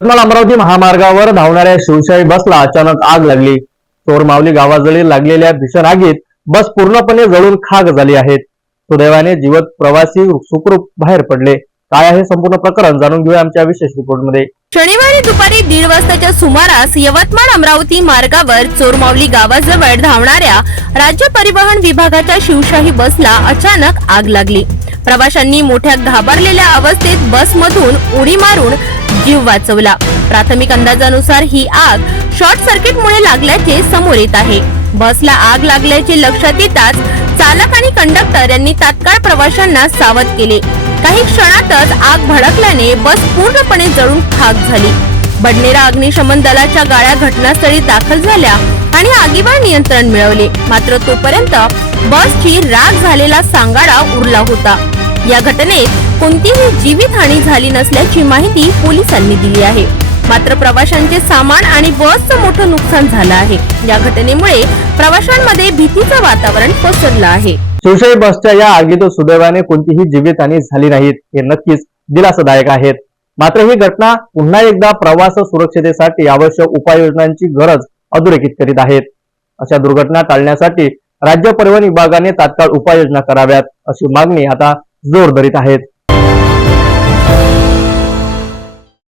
अमरावती महामार्गावर धावणाऱ्या शिवशाही बसला अचानक आग लागली। चोरमावली गावाजवळ लागलेल्या भीषण आगीत बस पूर्णपणे जळून खाक झाली आहे। सुदैवाने जीवित प्रवासी सुखरूप बाहेर पडले। काय आहे संपूर्ण प्रकरण जाणून घेऊया आमच्या विशेष रिपोर्टमध्ये। शनिवारी दुपारी 1:30 वाजताच्या सुमारास यवतमाळ अमरावती मार्गावर चोरमावली गावाजवळ धावणाऱ्या राज्य परिवहन विभागाच्या शिवशाही बसला अचानक आग लागली। प्रवाशांनी मोठ्या घाबरलेल्या अवस्थेत बसमधून उडी मारून जीव वाचवला। प्राथमिक अंदाजानुसार ही आग शॉर्ट सर्किटमुळे लागल्याचे समोर येत आहे। बसला आग लागल्याचे लक्षात येताच चालक आणि कंडक्टर यांनी तात्काळ प्रवाशांना सावध केले। काही क्षणातच आग भडकल्याने बस पूर्णपणे जळून खाक झाली। बडनेरा अग्निशमन दलाच्या गाड्या घटनास्थळी दाखल झाल्या आणि आगीवर नियंत्रण मिळवले। मात्र तोपर्यंत बसची राख झालेला सांगाडा उरला होता। या घटनेत कोणतीही जीवितहानी झाली नसल्याची माहिती पोलिसांनी दिली आहे। मात्र प्रवाशांचे सामान आणि बसचं मोठं नुकसान झालं आहे। या घटनेमुळे प्रवाशांमध्ये भीतीचं वातावरण पसरलं आहे। शिवशाही बसच्या या आगीत सुदैवाने कोणतीही जीवितहानी झाली नाही, हे नक्कीच दिलासादायक आहे। मात्र ही घटना पुन्हा एकदा प्रवास सुरक्षिततेसाठी आवश्यक उपाययोजनांची गरज अधोरेखित करीत आहेत। अशा दुर्घटना टाळण्यासाठी राज्य परिवहन विभागाने तात्काळ उपाययोजना कराव्यात, अशी मागणी आता जोर धरीत आहेत।